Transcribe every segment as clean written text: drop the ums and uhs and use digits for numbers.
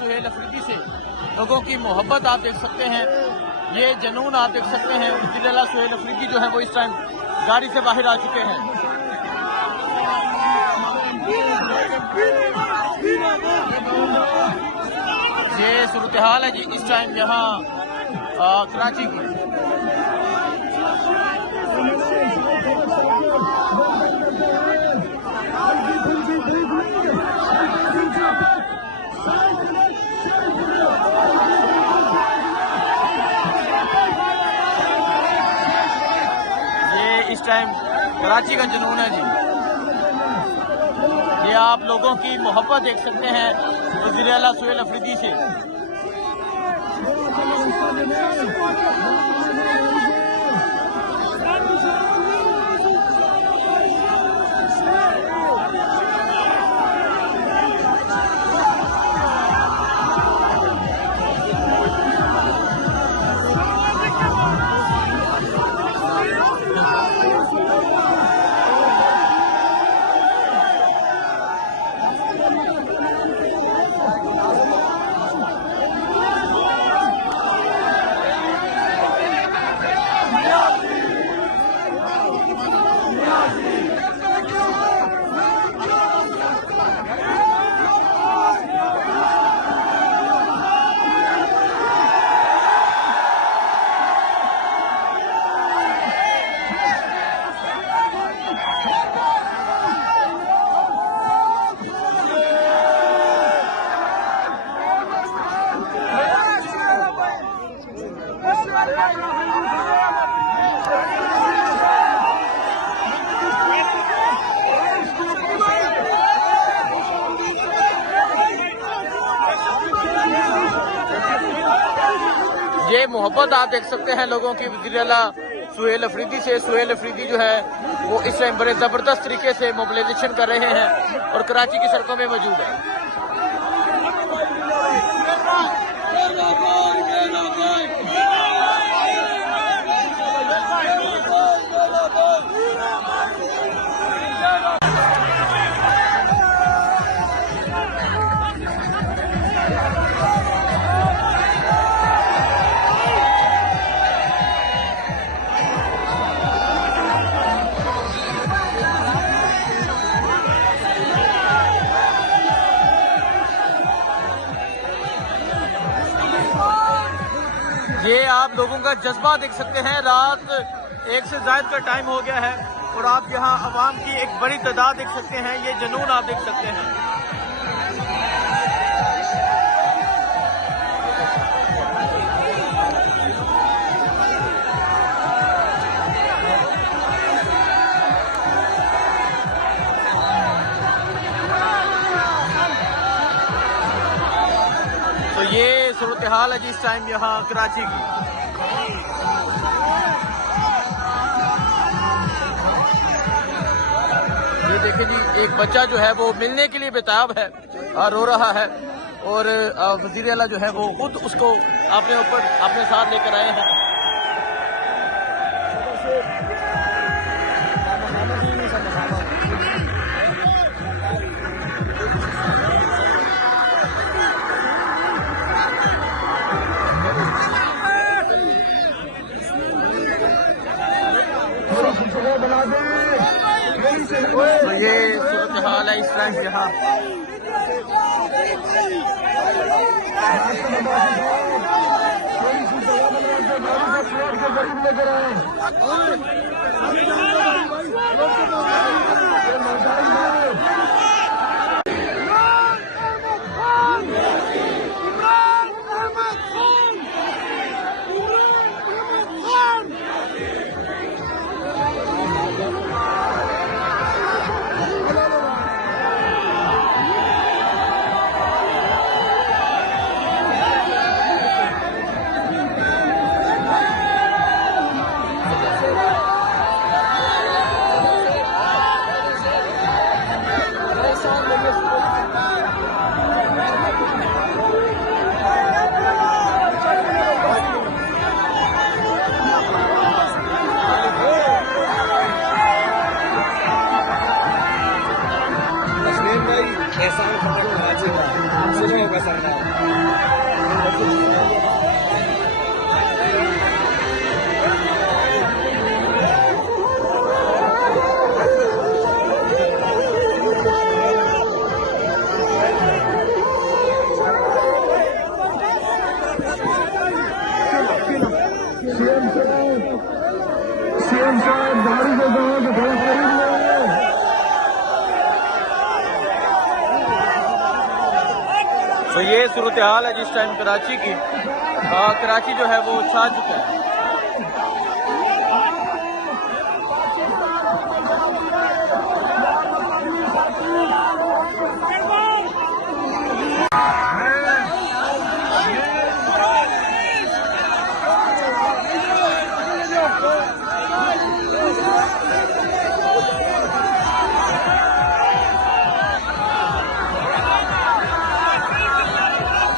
सुहेल अफरीदी से लोगों की मोहब्बत आप देख सकते हैं, ये जुनून आप देख सकते हैं। वज़ीर-ए-आला सुहेल अफरीदी जो है वो इस टाइम गाड़ी से बाहर आ चुके हैं। ये सूरत हाल है जी इस टाइम यहाँ कराची की। ये इस टाइम कराची का जुनून है जी। ये आप लोगों की मोहब्बत देख सकते हैं वज़ीर-ए-आला सुहेल अफरीदी से। ये मोहब्बत आप देख सकते हैं लोगों की वज़ीर-ए-आला सुहेल अफरीदी से। सुहेल अफरीदी जो है वो इस टाइम बड़े ज़बरदस्त तरीके से मोबिलाइजेशन कर रहे हैं और कराची की सड़कों में मौजूद है। ये आप लोगों का जज्बा देख सकते हैं। रात 1 से ज़ायद का टाइम हो गया है और आप यहाँ अवाम की एक बड़ी तादाद देख सकते हैं। ये जुनून आप देख सकते हैं। तो ये सूरत हाल है जी इस टाइम यहाँ कराची की। ये देखिए जी एक बच्चा जो है वो मिलने के लिए बेताब है, रो रहा है और वज़ीर-ए-आला जो है वो खुद उसको अपने साथ लेकर आए हैं। तो ये सूरत हाल है इस टाइम यहाँ। सीएम साहब गाड़ी को गाँव के थोड़ा करीब ले। तो ये सूरत हाल है जिस टाइम कराची की। कराची जो है वो छा चुका है।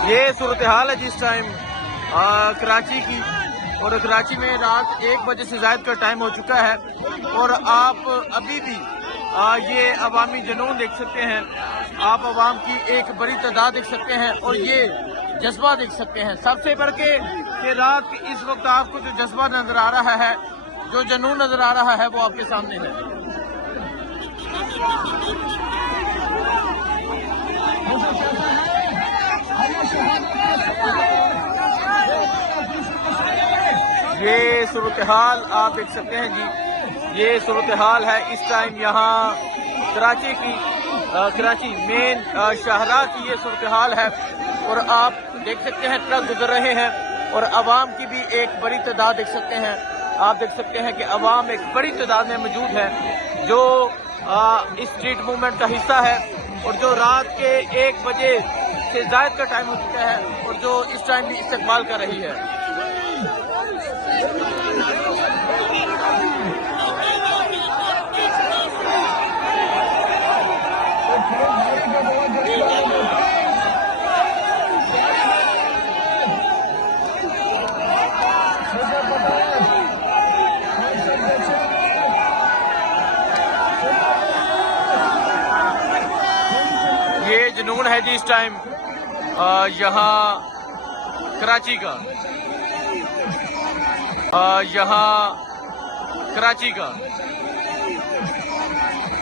ये सूरत हाल है जिस टाइम कराची की। और कराची में रात 1 बजे से ज़ायद का टाइम हो चुका है और आप अभी भी ये अवामी जुनून देख सकते हैं। आप अवाम की एक बड़ी तादाद देख सकते हैं और ये जज्बा देख सकते हैं। सबसे बढ़ के रात इस वक्त आपको जो जज्बा नजर आ रहा है, जो जुनून नजर आ रहा है, वो आपके सामने है। ये सूरत हाल आप देख सकते हैं जी। ये सूरत हाल है इस टाइम यहाँ कराची की। कराची मेन शाहराह की ये सूरत हाल है और आप देख सकते हैं ट्रक गुजर रहे हैं और अवाम की भी एक बड़ी तादाद देख सकते हैं। आप देख सकते हैं कि अवाम एक बड़ी तादाद में मौजूद है जो इस स्ट्रीट मूवमेंट का हिस्सा है और जो रात के 1 बजे से ज़ायद का टाइम हो चुका है और जो इस टाइम भी इस्तेमाल कर रही है। ये जुनून है जी इस टाइम यहाँ कराची का। यहाँ कराची का